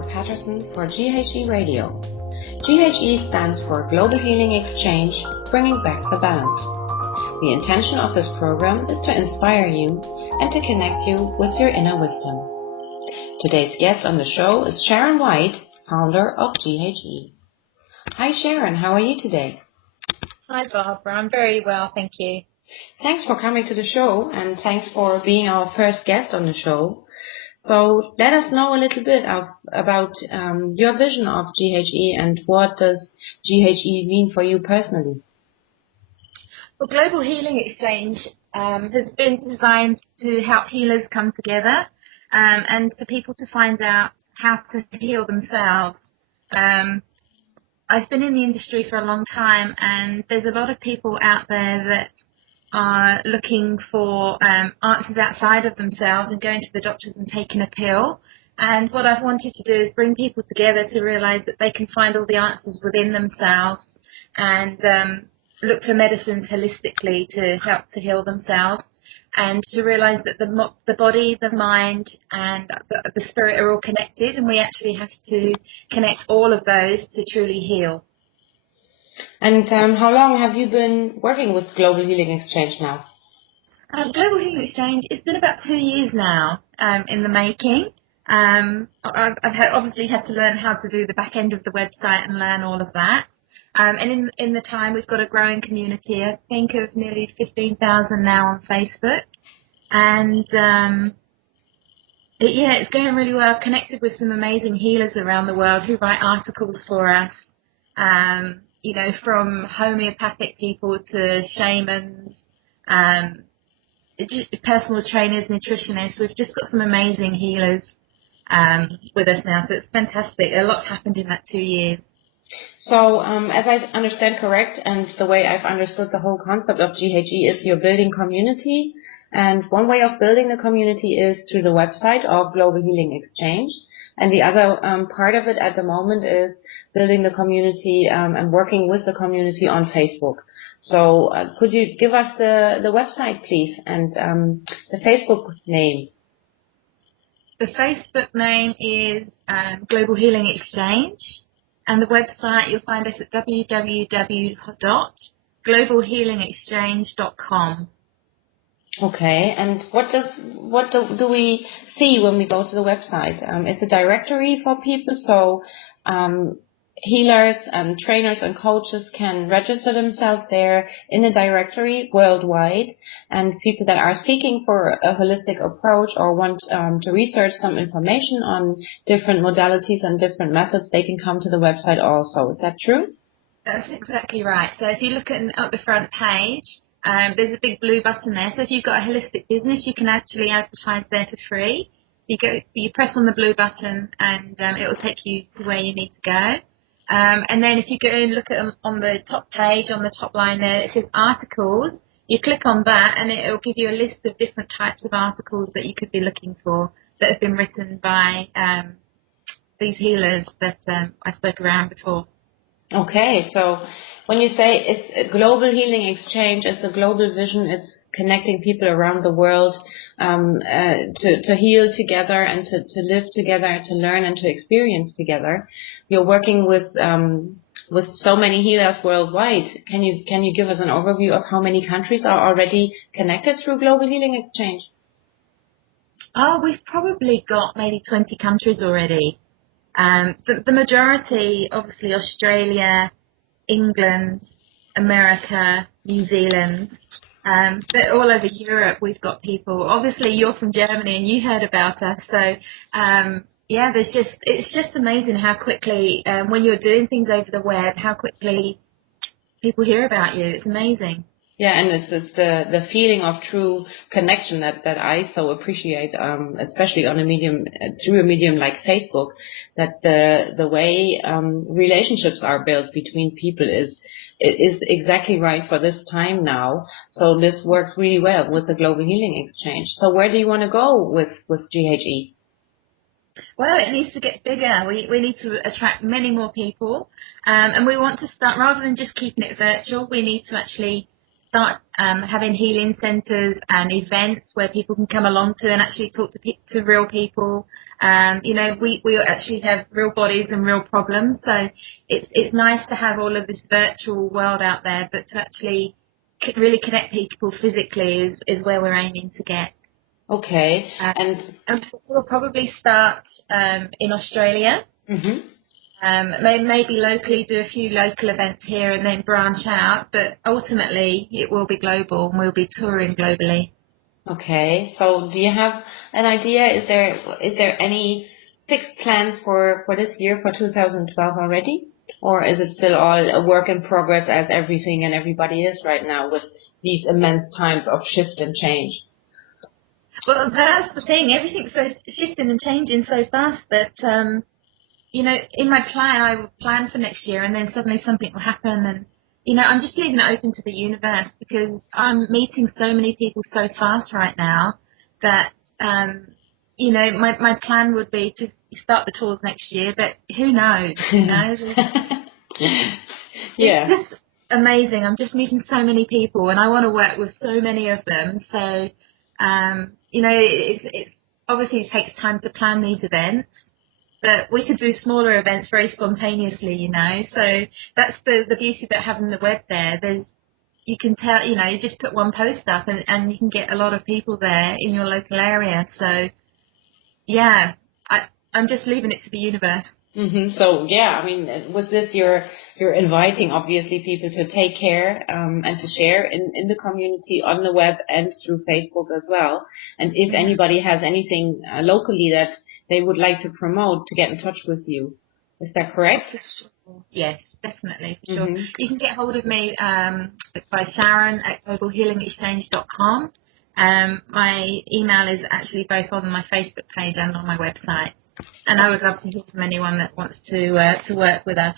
Barbara Patterson for GHE Radio. GHE stands for Global Healing Exchange, bringing back the balance. The intention of this program is to inspire you and to connect you with your inner wisdom. Today's guest on the show is Sharon White, founder of GHE. Hi Sharon, how are you today? Hi Barbara, I'm very well, thank you. Thanks for coming to the show and thanks for being our first guest on the show. So let us know a little bit about your vision of GHE and what does GHE mean for you personally? Well, Global Healing Exchange has been designed to help healers come together and for people to find out how to heal themselves. I've been in the industry for a long time and there's a lot of people out there that are looking for answers outside of themselves and going to the doctors and taking a pill. And what I've wanted to do is bring people together to realise that they can find all the answers within themselves and look for medicines holistically to help to heal themselves, and to realise that the body, the mind and the spirit are all connected, and we actually have to connect all of those to truly heal. And how long have you been working with Global Healing Exchange now? Global Healing Exchange, it's been about 2 years now in the making. I've obviously had to learn how to do the back end of the website and learn all of that. And in the time, we've got a growing community, I think of nearly 15,000 now on Facebook. And it's going really well. I've connected with some amazing healers around the world who write articles for us. From homeopathic people to shamans, personal trainers, nutritionists. We've just got some amazing healers with us now, so it's fantastic. A lot's happened in that 2 years. So, as I understand correct, and the way I've understood the whole concept of GHE is you're building community, and one way of building the community is through the website of Global Healing Exchange. And the other part of it at the moment is building the community and working with the community on Facebook. So could you give us the website, please, and the Facebook name? The Facebook name is Global Healing Exchange, and the website, you'll find us at www.globalhealingexchange.com. Okay, and what do we see when we go to the website? It's a directory for people, so healers and trainers and coaches can register themselves there in a directory worldwide, and people that are seeking for a holistic approach or want to research some information on different modalities and different methods, they can come to the website also. Is that true? That's exactly right. So if you look at the front page, there's a big blue button there. So if you've got a holistic business, you can actually advertise there for free. You press on the blue button and it will take you to where you need to go. And then if you go and look at on the top page, on the top line there, it says articles. You click on that and it will give you a list of different types of articles that you could be looking for that have been written by these healers that I spoke around before. Okay, so when you say it's a global healing exchange, it's a global vision, it's connecting people around the world to heal together and to live together, to learn and to experience together. You're working with so many healers worldwide. Can you give us an overview of how many countries are already connected through Global Healing Exchange? Oh, we've probably got maybe 20 countries already. The majority, obviously, Australia, England, America, New Zealand, but all over Europe we've got people. Obviously, you're from Germany and you heard about us, so it's just amazing how quickly when you're doing things over the web, how quickly people hear about you. It's amazing. Yeah, and it's the feeling of true connection that I so appreciate, especially on through a medium like Facebook, that the way relationships are built between people is exactly right for this time now. So this works really well with the Global Healing Exchange. So where do you want to go with GHE? Well, it needs to get bigger. We need to attract many more people, and we want to start, rather than just keeping it virtual, we need to actually start having healing centres and events where people can come along to and actually talk to real people. You know, we actually have real bodies and real problems, so it's nice to have all of this virtual world out there, but to actually really connect people physically is where we're aiming to get. Okay, and we'll probably start in Australia. Mm-hmm. Maybe locally do a few local events here and then branch out, but ultimately it will be global and we'll be touring globally. Okay, so do you have an idea? Is there any fixed plans for this year, for 2012 already? Or is it still all a work in progress, as everything and everybody is right now with these immense times of shift and change? Well, that's the thing. Everything's so shifting and changing so fast that, you know, in my plan, I would plan for next year and then suddenly something will happen. And, you know, I'm just leaving it open to the universe because I'm meeting so many people so fast right now that, you know, my plan would be to start the tours next year, but who knows, you know? Yeah. It's just amazing. I'm just meeting so many people and I want to work with so many of them. So, you know, it's obviously it takes time to plan these events, but we could do smaller events very spontaneously, you know. So that's the beauty about having the web there. You can tell, you know, you just put one post up and you can get a lot of people there in your local area. So, yeah, I'm just leaving it to the universe. Mm-hmm. So yeah, I mean, with this, you're inviting obviously people to take care and to share in the community on the web and through Facebook as well. And if anybody has anything locally that they would like to promote, to get in touch with you. Is that correct? Yes, definitely, for sure. Mm-hmm. You can get hold of me by Sharon at globalhealingexchange.com. My email is actually both on my Facebook page and on my website. And I would love to hear from anyone that wants to work with us.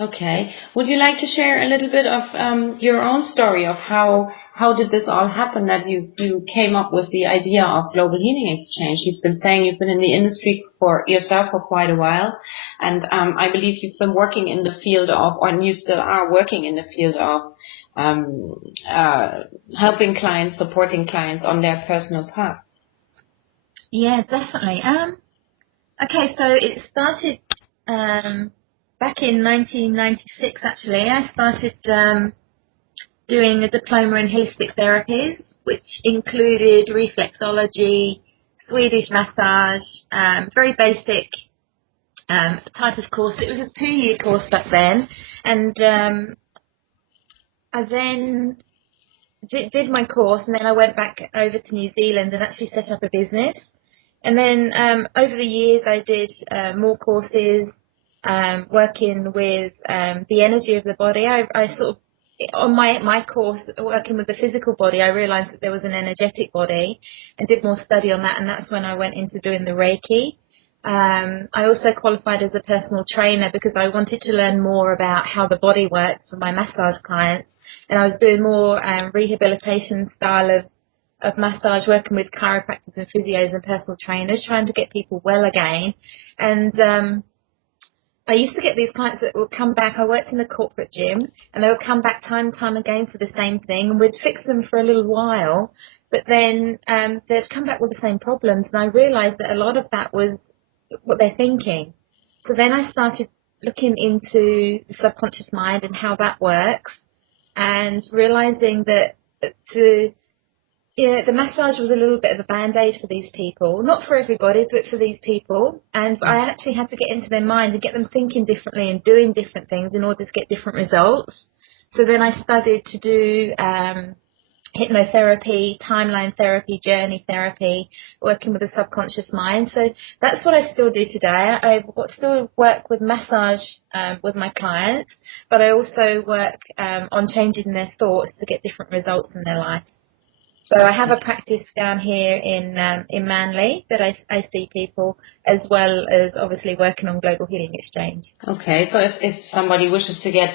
Okay. Would you like to share a little bit of your own story of how did this all happen, that you came up with the idea of Global Healing Exchange? You've been saying you've been in the industry for yourself for quite a while, and I believe you've been working in the field of, or you still are working in the field of helping clients, supporting clients on their personal path. Yeah, definitely. Okay, so it started back in 1996, actually. I started doing a diploma in holistic therapies, which included reflexology, Swedish massage, very basic type of course. It was a 2-year course back then. And I then did my course, and then I went back over to New Zealand and actually set up a business. And then over the years, I did more courses, working with the energy of the body. I sort of, on my course, working with the physical body, I realised that there was an energetic body and did more study on that, and that's when I went into doing the Reiki. I also qualified as a personal trainer because I wanted to learn more about how the body works for my massage clients, and I was doing more rehabilitation style of massage, working with chiropractors and physios and personal trainers, trying to get people well again. And I used to get these clients that would come back. I worked in a corporate gym, and they would come back time and time again for the same thing, and we'd fix them for a little while, but then they'd come back with the same problems, and I realised that a lot of that was what they're thinking. So then I started looking into the subconscious mind and how that works, and realising that the massage was a little bit of a band-aid for these people. Not for everybody, but for these people. And I actually had to get into their mind and get them thinking differently and doing different things in order to get different results. So then I studied to do hypnotherapy, timeline therapy, journey therapy, working with the subconscious mind. So that's what I still do today. I still work with massage with my clients, but I also work on changing their thoughts to get different results in their life. So I have a practice down here in Manly that I see people, as well as obviously working on Global Healing Exchange. Okay, so if somebody wishes to get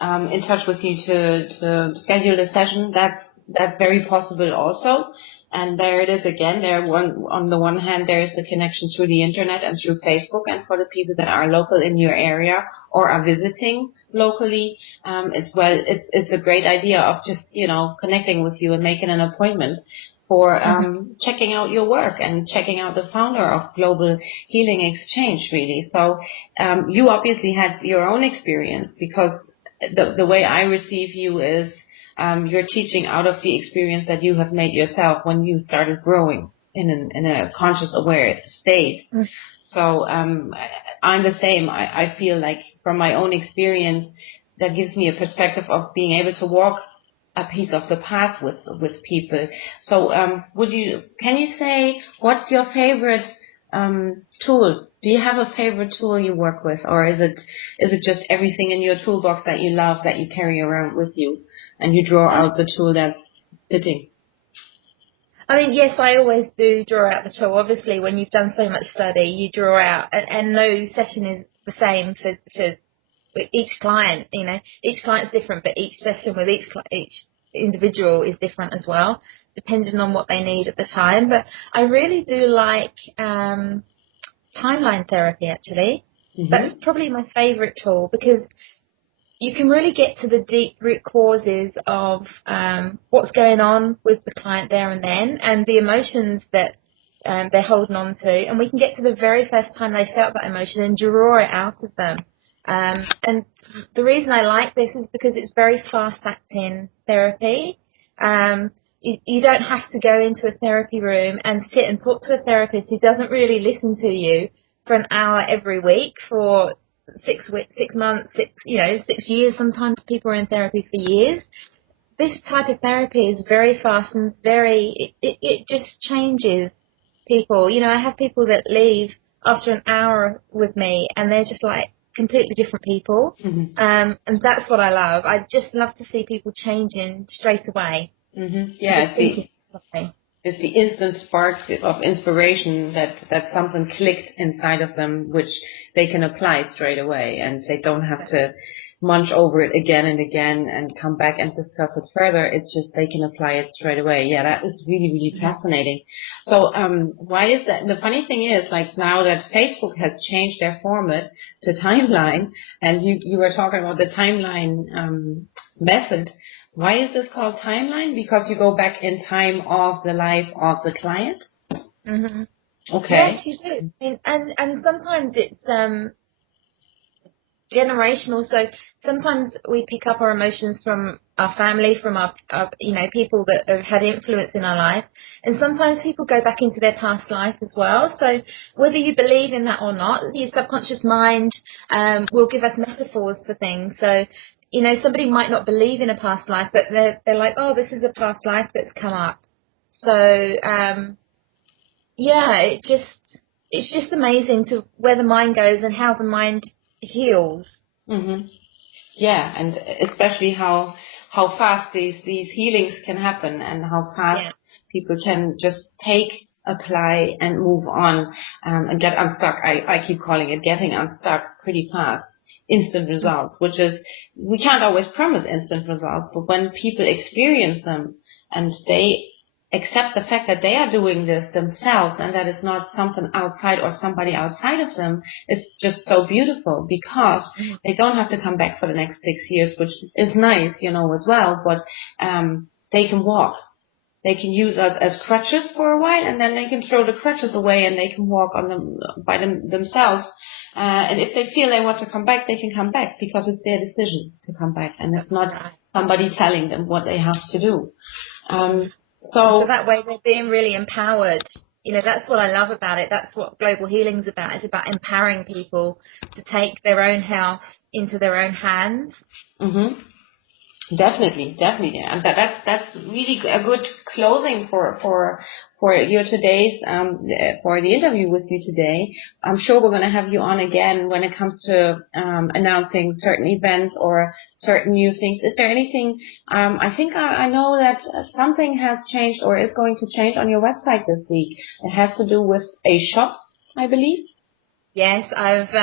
in touch with you to schedule a session, that's very possible also. And there it is again. On the one hand, there is the connection through the internet and through Facebook, and for the people that are local in your area or are visiting locally, it's a great idea of just, connecting with you and making an appointment for checking out your work and checking out the founder of Global Healing Exchange, really. So you obviously had your own experience, because the way I receive you is you're teaching out of the experience that you have made yourself when you started growing in a conscious aware state. So I'm the same. I feel like from my own experience, that gives me a perspective of being able to walk a piece of the path with people. So can you say what's your favorite tool? Do you have a favorite tool you work with, or is it just everything in your toolbox that you love that you carry around with you and you draw out the tool that's fitting? I mean, yes, I always do draw out the tool. Obviously, when you've done so much study, you draw out, and no session is the same for each client. Each client's different, but each session with each individual is different as well, depending on what they need at the time. But I really do like timeline therapy, actually. That's probably my favorite tool, because you can really get to the deep root causes of what's going on with the client there and then, and the emotions that they're holding on to, and we can get to the very first time they felt that emotion and draw it out of them. And the reason I like this is because it's very fast-acting therapy. You don't have to go into a therapy room and sit and talk to a therapist who doesn't really listen to you for an hour every week for 6 months, 6 years. Sometimes people are in therapy for years. This type of therapy is very fast and it just changes people. I have people that leave after an hour with me and they're just like completely different people. And that's what I love. I just love to see people changing straight away. Yeah, it's the instant spark of inspiration that something clicked inside of them, which they can apply straight away, and they don't have to munch over it again and again and come back and discuss it further. It's just they can apply it straight away. Yeah, that is really, really fascinating. So why is that? The funny thing is, like, now that Facebook has changed their format to timeline, and you were talking about the timeline method, why is this called timeline? Because you go back in time of the life of the client? Okay. Yes, you do. And sometimes it's generational. So sometimes we pick up our emotions from our family, from our people that have had influence in our life. And sometimes people go back into their past life as well. So whether you believe in that or not, your subconscious mind will give us metaphors for things. So somebody might not believe in a past life, but they're like, oh, this is a past life that's come up. So, it's just amazing to where the mind goes and how the mind heals. Yeah, and especially how fast these healings can happen, and how fast people can just apply and move on, and get unstuck. I keep calling it getting unstuck pretty fast. Instant results, which is, we can't always promise instant results, but when people experience them and they accept the fact that they are doing this themselves and that it's not something outside or somebody outside of them, it's just so beautiful, because they don't have to come back for the next 6 years, which is nice, as well, but they can walk. They can use us as crutches for a while, and then they can throw the crutches away and they can walk on them by themselves. And if they feel they want to come back, they can come back, because it's their decision to come back, and it's not somebody telling them what they have to do. So that way they're being really empowered. That's what I love about it. That's what global healing's about. It's about empowering people to take their own health into their own hands. Definitely, and that's really a good closing for your today's for the interview with you today. I'm sure we're going to have you on again when it comes to announcing certain events or certain new things. Is there anything? I think I know that something has changed or is going to change on your website this week. It has to do with a shop, I believe. Yes, I've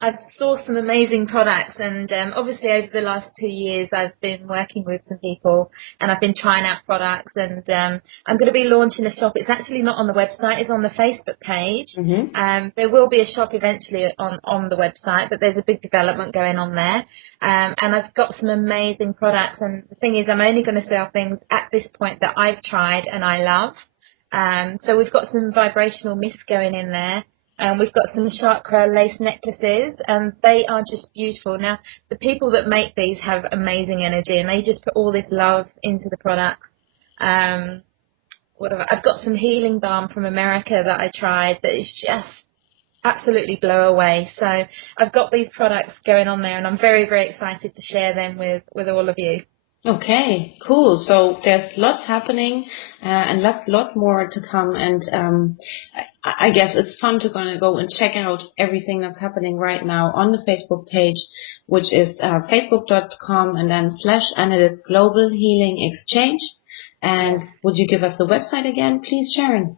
I've sourced some amazing products, and obviously over the last 2 years I've been working with some people and I've been trying out products, and I'm going to be launching a shop. It's actually not on the website, it's on the Facebook page. There will be a shop eventually on the website, but there's a big development going on there, and I've got some amazing products, and the thing is I'm only going to sell things at this point that I've tried and I love. So we've got some vibrational mist going in there. We've got some chakra lace necklaces, and they are just beautiful. Now, the people that make these have amazing energy, and they just put all this love into the products. I've got some healing balm from America that I tried that is just absolutely blow away. So I've got these products going on there, and I'm very, very excited to share them with all of you. Okay, cool. So there's lots happening and lot more to come. And I guess it's fun to go and check out everything that's happening right now on the Facebook page, which is facebook.com and then /and it is Global Healing Exchange. And would you give us the website again, please, Sharon?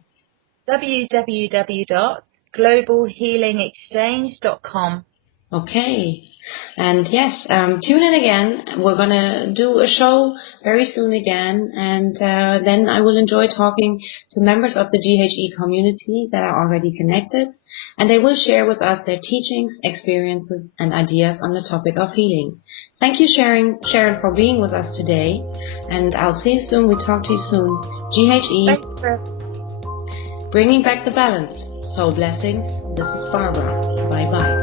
www.globalhealingexchange.com. Okay. And yes, tune in again. We're going to do a show very soon again, and then I will enjoy talking to members of the GHE community that are already connected, and they will share with us their teachings, experiences, and ideas on the topic of healing. Thank you, Sharon, for being with us today, and I'll see you soon. We talk to you soon. GHE, bringing back the balance. So blessings. This is Barbara. Bye-bye.